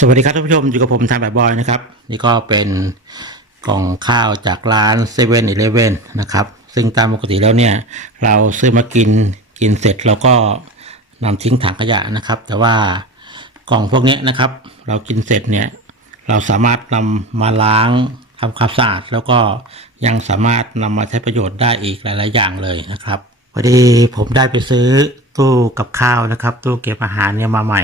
สวัสดีครับท่านผู้ชมอยู่กับผมทางแบบบอยนะครับ นี่ก็เป็นกล่องข้าวจากร้านเซเว่นอีเลเว่นนะครับ ซึ่งตามปกติแล้วเนี่ย เราซื้อมากินกินเสร็จเราก็นำทิ้งถังขยะนะครับ แต่ว่ากล่องพวกนี้นะครับ เรากินเสร็จเนี่ย เราสามารถนำมาล้างทำความสะอาดแล้วก็ยังสามารถนำมาใช้ประโยชน์ได้อีกหลาย ๆ อย่างเลยนะครับพอดีผมได้ไปซื้อตู้กับข้าวนะครับ ตู้เก็บอาหารเนี่ยมาใหม่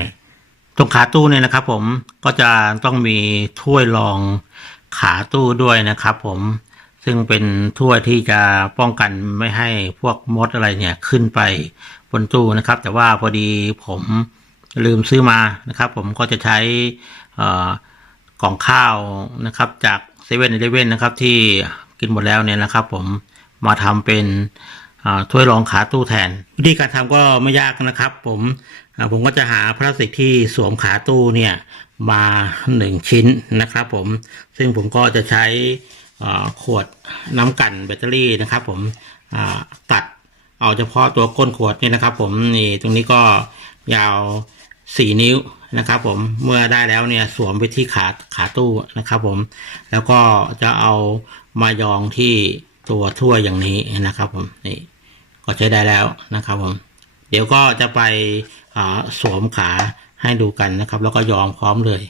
ตรงขาตู้เนี่ยนะครับ ผมก็จะต้องมีถ้วยรองขาตู้ด้วยนะครับ ผมซึ่งเป็นถ้วยที่จะป้องกันไม่ให้พวกมดอะไรเนี่ยขึ้นไปบนตู้นะครับ แต่ว่าพอดีผมลืมซื้อมานะครับ ผมก็จะใช้กล่องข้าวนะครับ จากเซเว่นอีเลเว่นนะครับที่กินหมดแล้วเนี่ยนะครับ ผมมาทำเป็น ถ้วยรองขาตู้แทน วิธีการทำก็ไม่ยากนะครับ ผมผมก็จะหาพลาสติกที่สวมขาตู้เนี่ยมาหนึ่งชิ้นนะครับผมซึ่งผมก็จะใช้ขวดน้ำกันแบตเตอรี่นะครับ ผมตัดเอาเฉพาะตัวก้นขวดนี่นะครับ ผมนี่ตรงนี้ก็ยาว 4 นิ้วนะครับ ผมเมื่อได้แล้วเนี่ยสวมไปที่ขาขาตู้นะครับ ผมแล้วก็จะเอามายองที่ตัวถ้วยอย่างนี้นะครับ ผมนี่ ก็ใช้ได้แล้วนะครับผมเดี๋ยวก็จะไปสวมขาให้ดูกันนะครับ แล้วก็ยอมพร้อมเลย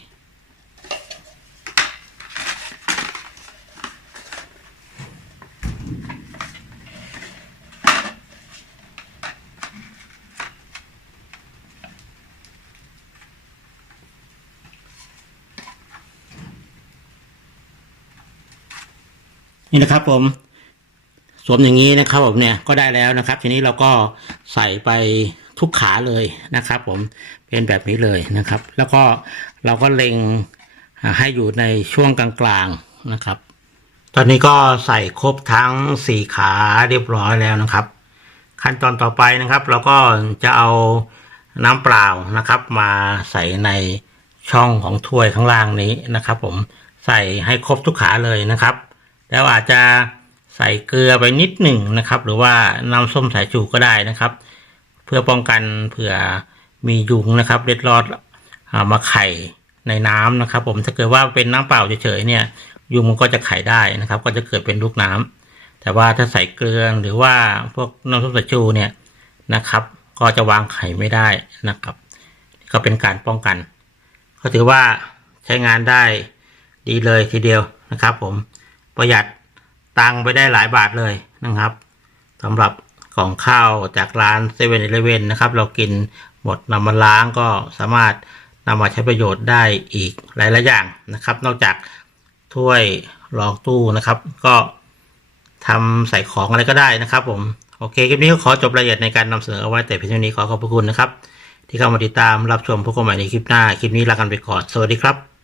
นี่นะครับผม สวมอย่างนี้นะครับผมเนี่ยก็ได้แล้วนะครับ ทีนี้เราก็ใส่ไปทุกขาเลยนะครับ ผมเป็นแบบนี้เลยนะครับ แล้วก็เราก็เล็งให้อยู่ในช่วงกลางๆนะครับ ตอนนี้ก็ใส่ครบทั้งสี่ขาเรียบร้อยแล้วนะครับ ขั้นตอนต่อไปนะครับ เราก็จะเอาน้ำเปล่านะครับ มาใส่ในช่องของถ้วยข้างล่างนี้นะครับ ผมใส่ให้ครบทุกขาเลยนะครับ แล้วอาจจะ ใส่เกลือไปนิดหนึ่งนะครับ หรือว่าน้ำส้มสายชูก็ได้นะครับ เพื่อป้องกันเผื่อมียุงนะครับเล็ดรอดอมาไข่ในน้ำนะครับ ผมถ้าเกิดว่าเป็นน้ำเปล่าเฉยๆเนี่ย ยุงมันก็จะไข่ได้นะครับ ก็จะเกิดเป็นลูกน้ำแต่ว่าถ้าใส่เกลือหรือว่าพวกน้ำส้มสายชูเนี่ยนะครับ ก็จะวางไข่ไม่ได้นะครับ ก็เป็นการป้องกัน ก็ถือว่าใช้งานได้ดีเลยทีเดียวนะครับ ผมประหยัด ตังไปได้หลายบาทเลยนะครับสำหรับกล่องข้าวจากร้านเซเว่นอีเลเว่นนะครับ เรากินหมดนำมาล้างก็สามารถนำมาใช้ประโยชน์ได้อีกหลายๆอย่างนะครับ นอกจากถ้วยรองตู้นะครับ ก็ทำใส่ของอะไรก็ได้นะครับ ผมโอเคคลิปนี้ก็ขอจบรายละเอียดในการนำเสนอเอาไว้แต่เพียงเท่านี้ขอขอบพระคุณนะครับ ที่เข้ามาติดตามรับชมพบกันใหม่ในคลิปหน้า คลิปนี้ลากันไปก่อนสวัสดีครับ